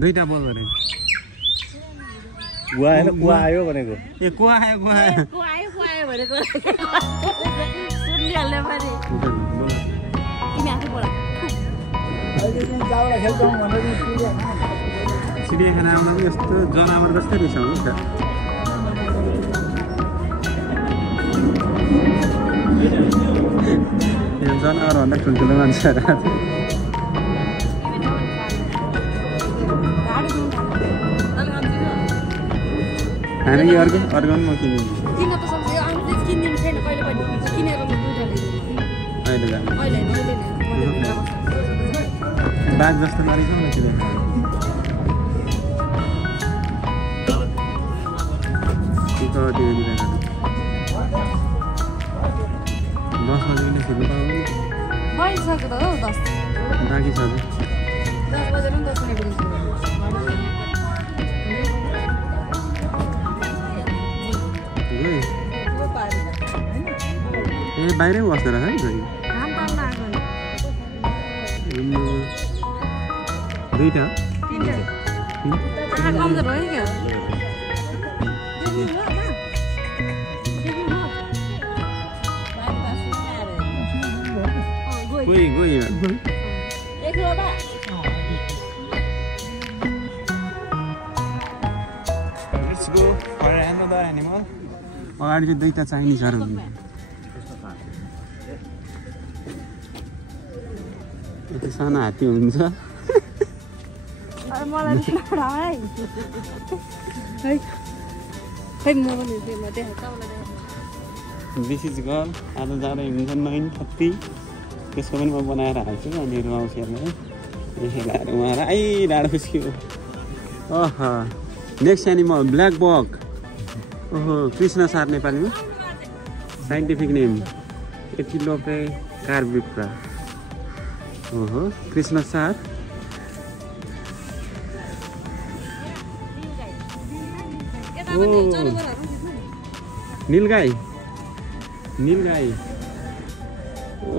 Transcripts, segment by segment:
दुईटा बोल रे गुवा हैन कुवा आयो भनेको ए कुवा आयो भनेको सुन्दिहाल्ने पनि तिमी आफै बोल अहिले पनि जाउला खेल्छौँ भनेर चिडियाखाना आउन पनि यस्तो जनावर जस्तै रहेछ हो नि त यो जनावरभन्दा ठुल्ठुलो मान्छेहरू खाने कि अर्को पनि म किनिदिन्छु किन्न त सक्छ यो आउनु चाहिँ किनिदिनु छैन कहिले पनि किनेर म दुईटा ल्याइदिन्छु अहिले जानु अहिले बाघ जस्तो नरहेछ न चिडिया दस बजी पनि खेल्नु पाउँदैन भइसक्यो त हौ 10 बाँकी छ 10 बजेर पनि 10 मिनेट ए बाहिरै बस्दो रहेछ है दुईटा कमजोर भयो क्या गई Let's go for another animal. अगाडि चाहिँ दुईटा चाइनिजहरू यति सानो हात्ती हुन्छ दिस इज गर्ल आज जाँदै हुन्छ 9:30 त्यसको पनि म बनाएर हाल्छु अनिहरू आउँछ हेर्नु है हेलाएर उहाँ आइडाँडो खुस्क्यो ओह नेक्स्ट एनिमल ब्ल्याक बक ओहो कृष्ण सार नेपालीमा साइन्टिफिक नेम एथिलोपे कार्बिप्रा ओहो कृष्ण सार नीलगाई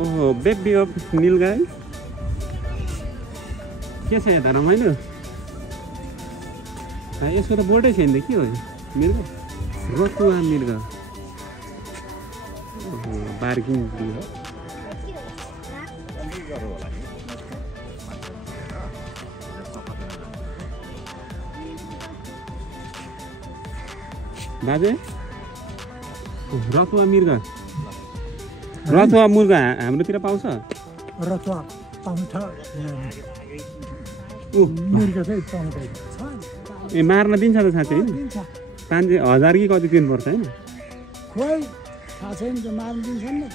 ओहो बेबी अफ नीलगाई के छ यता रमाइलो यसको त बोर्डै छैन त के हो मृग रतुवा मृग ओहो बार्किङ बाजे रतुवा मृग हाम्रोतिर पाउँछ रतुवा पाउँछ मृग चाहिँ पाउँदैन ए मार्न दिन्छ त साँच्चै होइन 5,000 कि कति दिनुपर्छ होइन खोइ थाहा छैन त्यो मार्न दिन्छ नि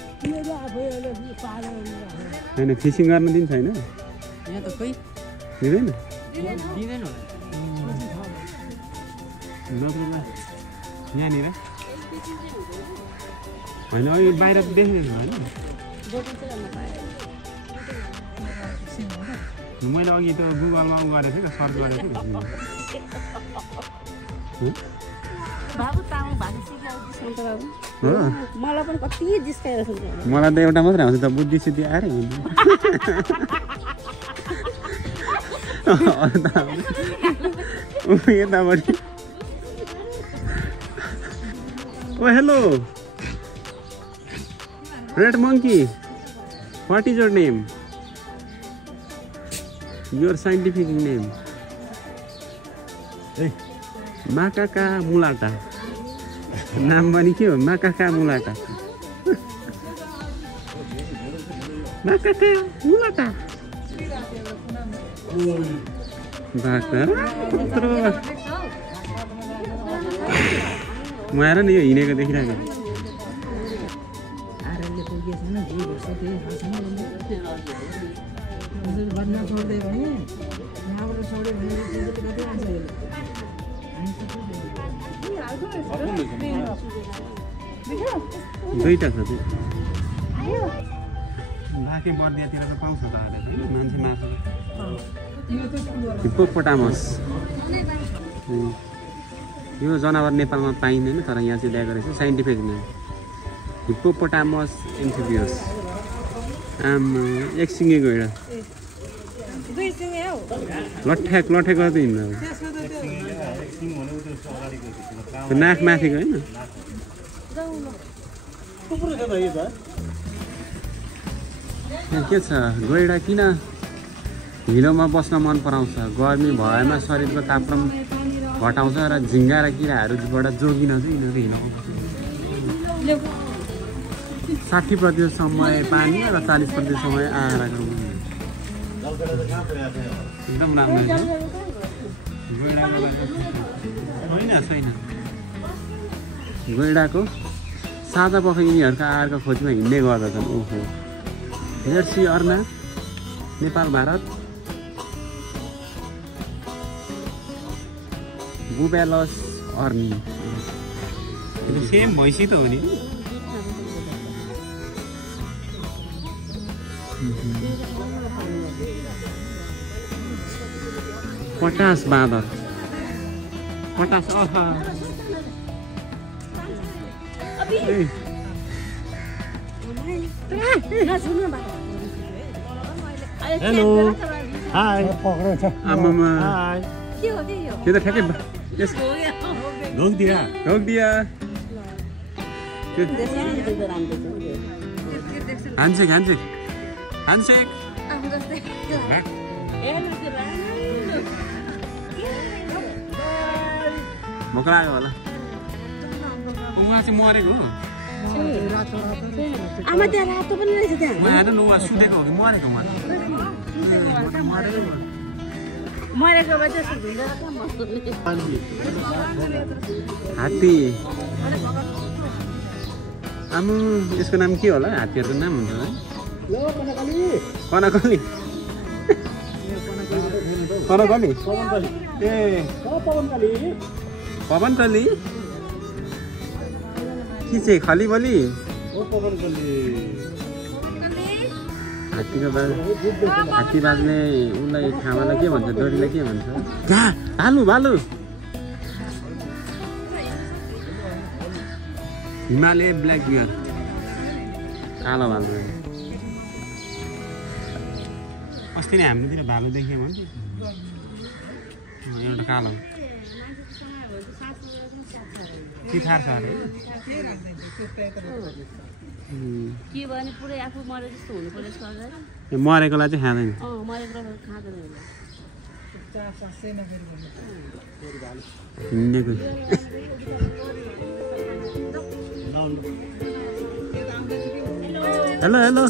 होइन फिसिङ गर्न दिन्छ होइन यहाँ त खोइ दिँदैन यहाँनिर होइन अहिले बाहिर त देखेको होइन मैले अघि त गुगलमा गरेको थिएँ सर्च गरेको थिएँ मलाई पनि कति जिस्काइरहेको छ मलाई त एउटा मात्रै आउँछ त बुद्धि सिद्धि आएर यतापट्टि ओ hello red monkey, what is your name? Your scientific name? Hey. Macaca mulata. नाम पनि के हो Macaca mulata. Macaca mulata. बाका पुत्रो म आएर नि यो हिँडेको देखिरहेको दुईटा छ त्यो बाँकी बर्दियातिर त पाउँछ त मान्छे मार्छ हिप्पोपोटामस यो जनावर नेपालमा पाइँदैन तर यहाँ चाहिँ ल्याएको रहेछ साइन्टिफिक नेम हिप्पोपोटामस एम्फिबियस एक सिङ्गेको एउटा लठ्याक गर्दै हिँड्नु नाक माथिको होइन के छ गैडा किन हिलोमा बस्न मन पराउँछ गर्मी भएमा शरीरको तापक्रम घटाउँछ र झिङ्गा र किराहरूबाट जोगिन चाहिँ यिनीहरू हिलो 60% समय पानी र 40% समय आराको एकदम राम्रो छैन गैडाको सादा पख यिनीहरूका आहारको खोजीमा हिँड्ने गर्दछन् ओहो हेर्सी अर्ना नेपाल भारत बुबेलस अर्नी सेम भैँसी त हो नि पटास बाँदर पटास हेलो हाय आमामा के हो त्यो त ठ्याक्कै त्यो रोकिदिया ह्यान्डसेक आफू जस्तै भोक लाग्यो होला उहाँ चाहिँ मरेको हो आमा त्यहाँ रातो पनि रहेछ त्यहाँ उहाँ हेर्नु न उहाँ सुतेको हो कि मरेको मरेको भए चाहिँ हात्ती आमु यसको नाम के होला हात्तीहरूको नाम हुन्छ है कनकली ए पवनकली के चाहिँ खलीबली हात्ती बाज्ने उसलाई खामालाई के भन्छ डोरीलाई के भन्छ भालु हिमालय ब्ल्याक बियर कालो भालु अस्ति नै हाम्रोतिर भालु देखियो भने एउटा कालो के थाहा छ अरे के भने पुरै आफू मरे जस्तो हुनु पर्यो सरलाई मरेकोलाई चाहिँ खाँदैन मरेको खाँदैन हिँडेको हेलो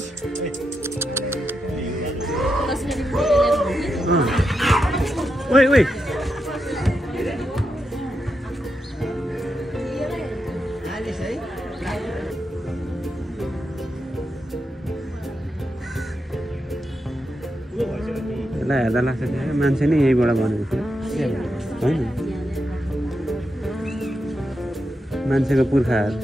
ओइ यसलाई हेर्दा लाग्छ मान्छे नै यहीबाट बनेको थियो होइन मान्छेको पुर्खाहरू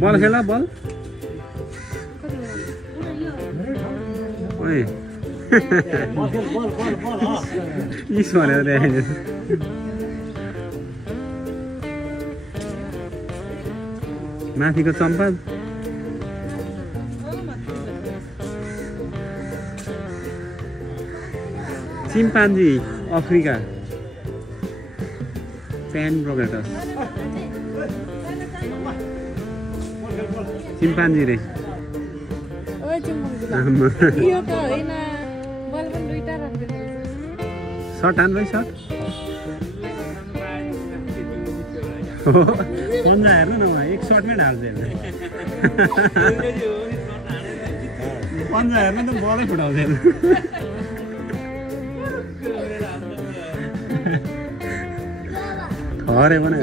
बल खेला बल ओए इस भनेर देखाइदियो माथिको चम्पा चिम्पान्जी अफ्रिका पेन प्रोग्रेटस चिम्पान्जी रे सर्ट हान भाइ सर्ट पन्जा हेर्नु न उहाँ एक सर्टमै ढाल्छ पन्जा हेर्नु त बलै फुटाउँछ हरे पनि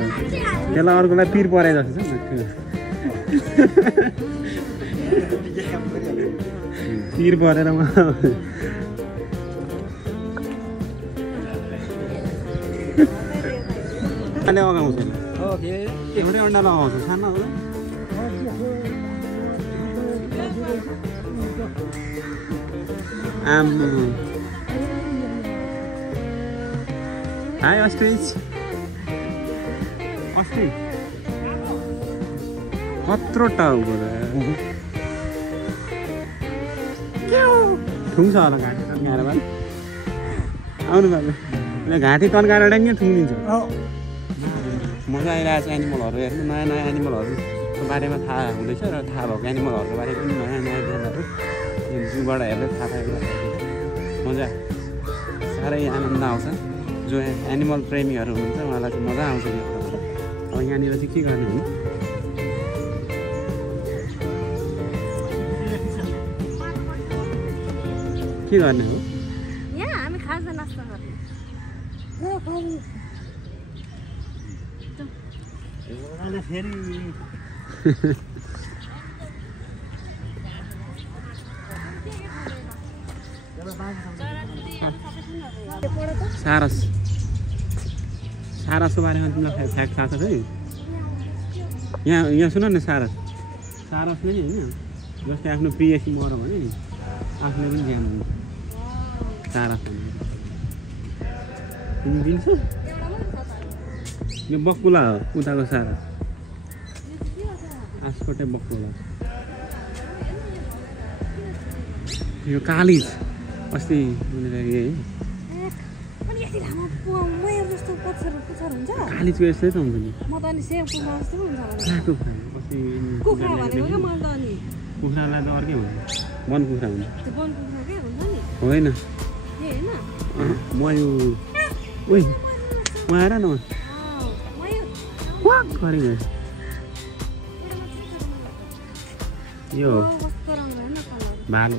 त्यसलाई अर्कोलाई पिर परे जस्तो छ पिर परेर लगाउँछ एउटै अन्डा लगाउँछ सानो हाई अस्ट्रिच अस्ट्रिच कत्रो टाउको र ठुङ्छ होला घाँटी तन्काएर भए आउनु पर्ने घाँटी तन्काएर नि ठुङ्गिन्छ मजा आइरहेको छ एनिमलहरू हेर्नु नयाँ नयाँ एनिमलहरूको बारेमा थाहा हुँदैछ र थाहा भएको एनिमलहरूको बारेमा पनि नयाँ नयाँ कुराहरू जूबाट हेर्दै थाहा पाएको मजा साह्रै आनन्द आउँछ जो एनिमल प्रेमीहरू हुनुहुन्छ उहाँलाई चाहिँ मजा आउँछ यो अब यहाँनिर चाहिँ के गर्ने हो के गर्ने हो यहाँ हामी खाजा नास्ता गर्ने सारसको बारेमा तिमीलाई फ्याक्ट थाहा छ है यहाँ सुन न सारस नै होइन जस्तै आफ्नो प्रियसी मर भने आफूले पनि ज्यान हुन्छ सारस भने तिमी दिन्छ यो बकुला हो उताको सारस आस्कोटे बकुला यो कालिज अस्ति कालिजको यस्तै त हुन्छ नि कुखुरालाई त अर्कै हुन्छ वन कुखुरा हुन्छ होइन मयूर ओइ म आएर न यो भालो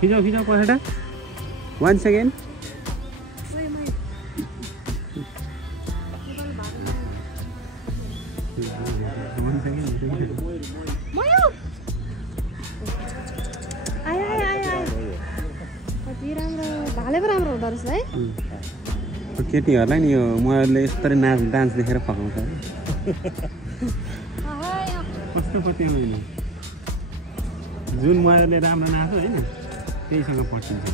खिचाउ खिचाउ पखेटा 1 सेकेन्ड केटीहरूलाई नि यो मयूरले यस्तरी डान्स देखेर फकाउँछ कस्तो पत्याउँदैन जुन मयूरले राम्रो नाच्छ होइन त्यहीसँग पठिन्छ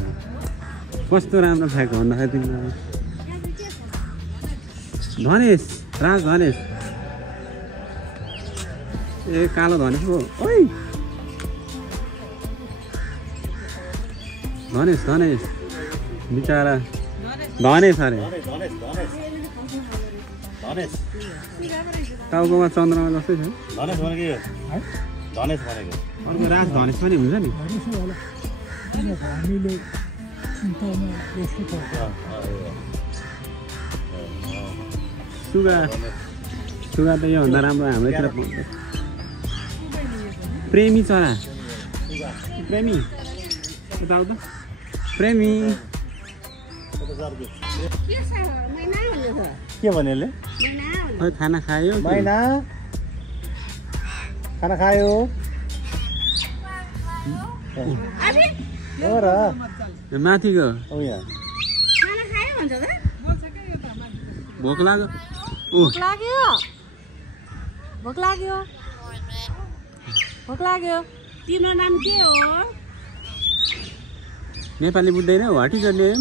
कस्तो राम्रो खाएको भन्दाखेरि तिमीलाई धनेश राज धनेश ए कालो धनेश हो ओइ धनेश धनेश बिचरा धनेश अरे टाउकोमा चन्द्रमा जस्तै छ अर्को राज धनेश पनि हुन्छ नि सुगा त योभन्दा राम्रो हाम्रोतिर पाउँछ प्रेमी चरा प्रेमी यता आउ त प्रेमी के भन्यो ले खाना खायो मैना खाना खायो हो र माथिको औ यहाँ खाना खायो भन्छ त भोक लाग्यो भोक लाग्यो तिम्रो नाम के हो नेपाली बुझ्दैन व्हाट इज योर नेम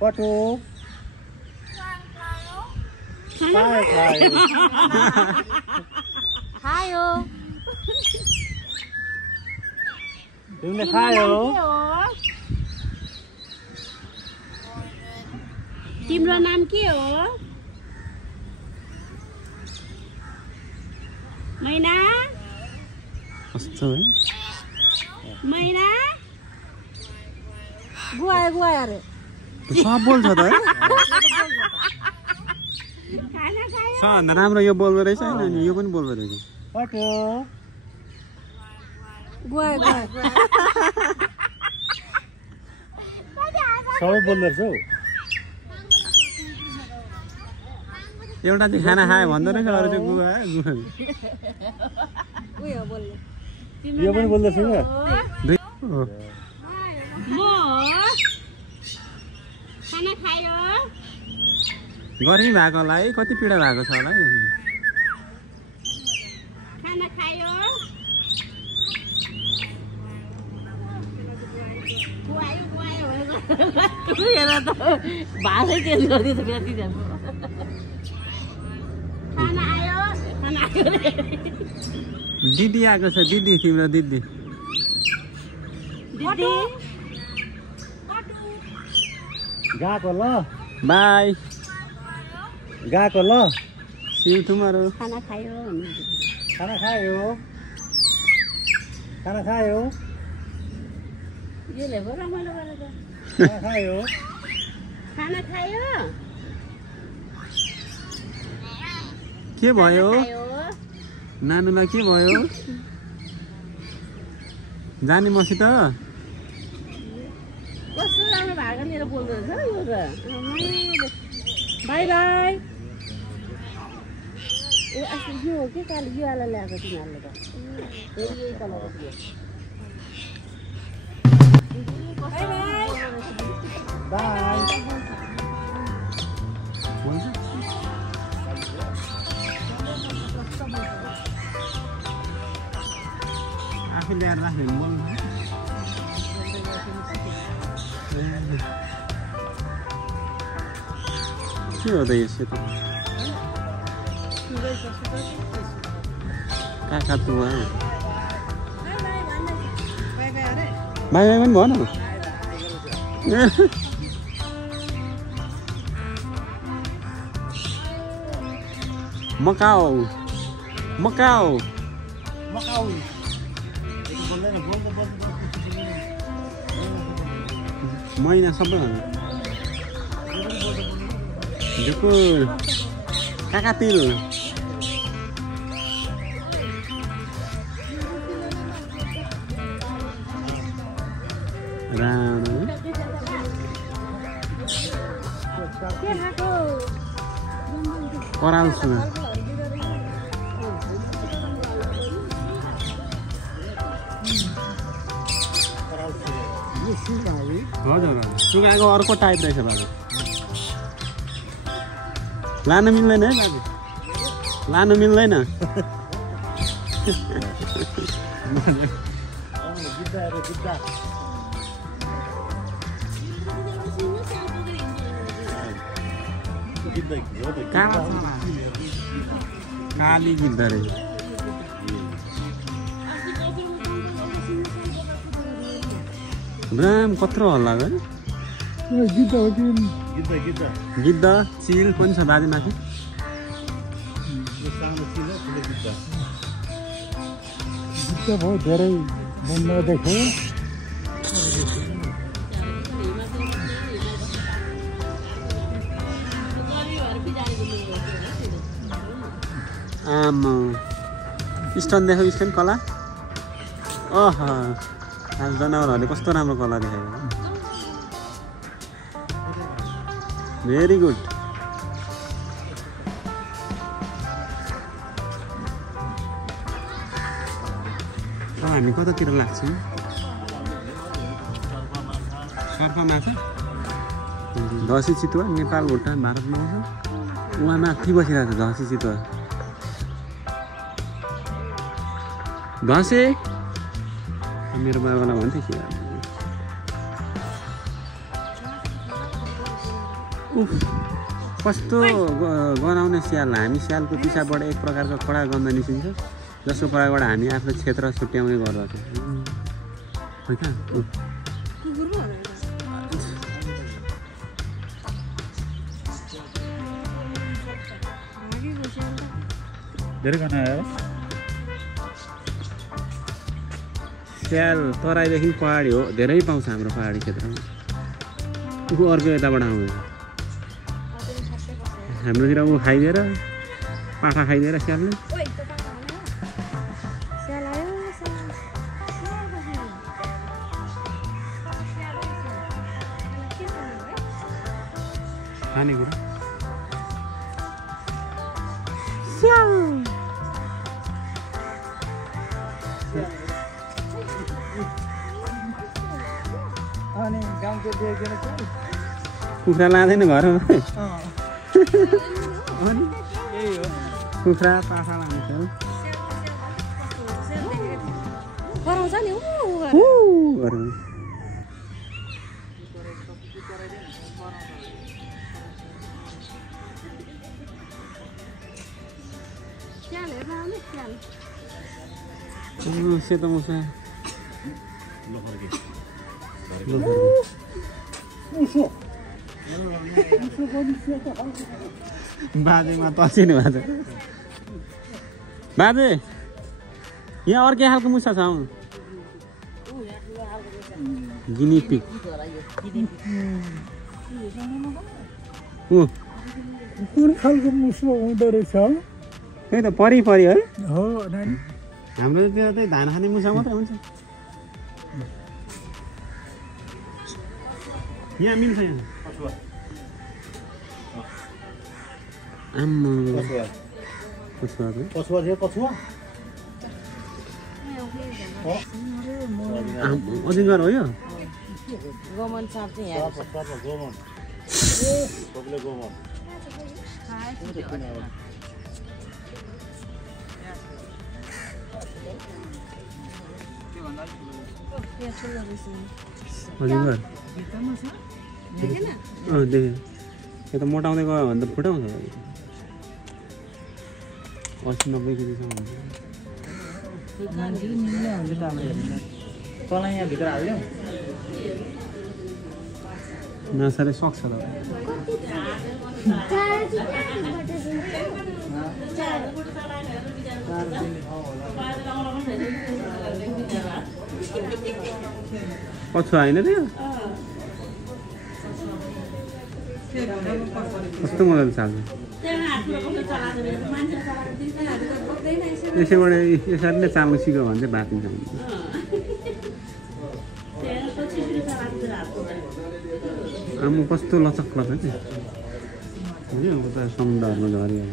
पटो खायो तिमीले खायो तिम्रो नाम के हो मैना कस्तो है मैना गुवा अरे सब बोल्छ त है खाना खायो सबभन्दा राम्रो यो बोल्दो रहेछ होइन यो पनि बोल्दो रहेछ पटो गुवा सबै बोल्दो रहेछ हौ एउटा चाहिँ खाना खायो भन्दो रहेछ अरू चाहिँ गुवा उयो बोल्नु यो पनि बोल्दो रहेछ दुई खाना खायो गर्मी भएकोलाई कति पीडा भएको छ होला खाना खायो हेर त भाषै चेन्ज गरिदिएछ बिराती जानु खाना आयो दिदी आएको छ दिदी तिम्रो दिदी दिदी गएको ल बाई गएको ल सिउ तुम्हारो खाना खायो खाना खायो खाना खायो यो लेबो रमाइलो गरेर खाना खायो खाना खायो के भयो खायो नानुलाई के भयो जाने मसित कस्तो राम्रो भएको मेरो बोल्दो रहेछ यो त बाई बाई ए अस्ति यो हो के कालो यो वाला ल्याएको तिमीहरूले त फेरि यही कलर बाई बाई आफै ल्याएर राख्यो भने बोल्नु के हो त यो सेतो कहाँ काट्नु भयो बाई बाई पनि भन मकाओ मकाओ मकाउ बोल्दैन बोल्दै महिना सबैभन्दा ढुकुर काकातिर राणा कराल सुना हजुर सुगाएको अर्को टाइप रहेछ बाबु लानु मिल्दैन है बाबु लानु मिल्दैन काली गिद्दा रहेछ राम कत्रो हल्ला गयो गिद्ध चिल पनि छ बारीमाथि धेरै बन्द देख्यो आमा स्टन देखाउ स्टन कला अह आज जनावरहरूले कस्तो राम्रो कला देखाएको भेरी गुड हामी कतातिर लाग्छौँ सर्फा माछा धसी चितुवा नेपाल भुटान भारतमा आउँछ उहाँ माथि बसिरहेको छ धसी चितुवा धसे मेरो बाबालाई भन्थ्यो कि उफ कस्तो गनाउने स्याल हामी स्यालको पिसाबाट एक प्रकारको कडा गन्ध निस्किन्छ जसको प्रकारबाट हामी आफ्नो क्षेत्र छुट्याउने गर्दछौँ धेरै गना आयो स्याल तराईदेखि पहाडी हो धेरै पाउँछ हाम्रो पहाडी क्षेत्रमा ऊ अर्को यताबाट आउँछ हाम्रोतिर ऊ खाइदिएर पाठा खाइदिएर स्यालले खानेकुरा कुखुरा लाँदैन घरमा कुखुरा पाखा लान्छ कराउँछ नि सेतो मुसा बाजेमा तर्सिने बाजे बाजे यहाँ अर्कै खालको मुसा छ गिनी पिग कुन खालको मुसो हुँदो रहेछ त्यही त परि है हो नानी हाम्रोतिर चाहिँ धान खाने मुसा मात्रै हुन्छ यहाँ मिल्छ यहाँ आम्मा अजिङ्गर हो यो गोमन साप चाहिँ यहाँ अजिङ्गर देखेँ यो त मोटाउँदै गयो भने त फुटाउँछ 80-90 केजीसम्म हुन्छ तँलाई यहाँ भित्र हाल्यो माछाले सक्छ त कछुवा होइन त्यो कस्तो मजाले चाल्छ यसैबाट यसरी नै चाल्नु सिक्यो भने चाहिँ बाँचिन्छ आम्मा कस्तो लचक लचक होइन अब त समुद्रमा झऱ्यो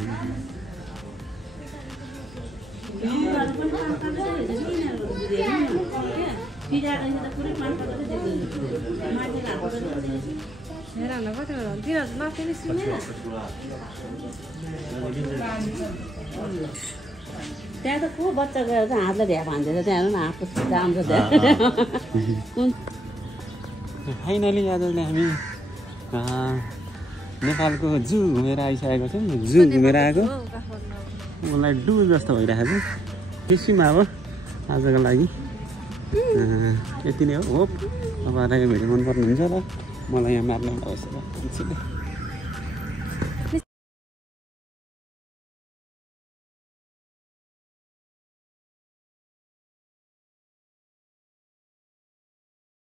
त्यहाँ त को बच्चा गएर चाहिँ हातले ढ्याप हान्दैछ त्यहाँ हेर्नु न हात राम्रो कुन फाइनली आजले हामी नेपालको जू घुमेर आइसकेको छौँ जू घुमेर आएको मलाई डु जस्तो भइरहेको छ बेसीमा अब आजको लागि यति नै हो होप तपाईँहरूलाई यो भिडियो मन पर्नुहुन्छ र मलाई यहाँ मार्न आवश्यक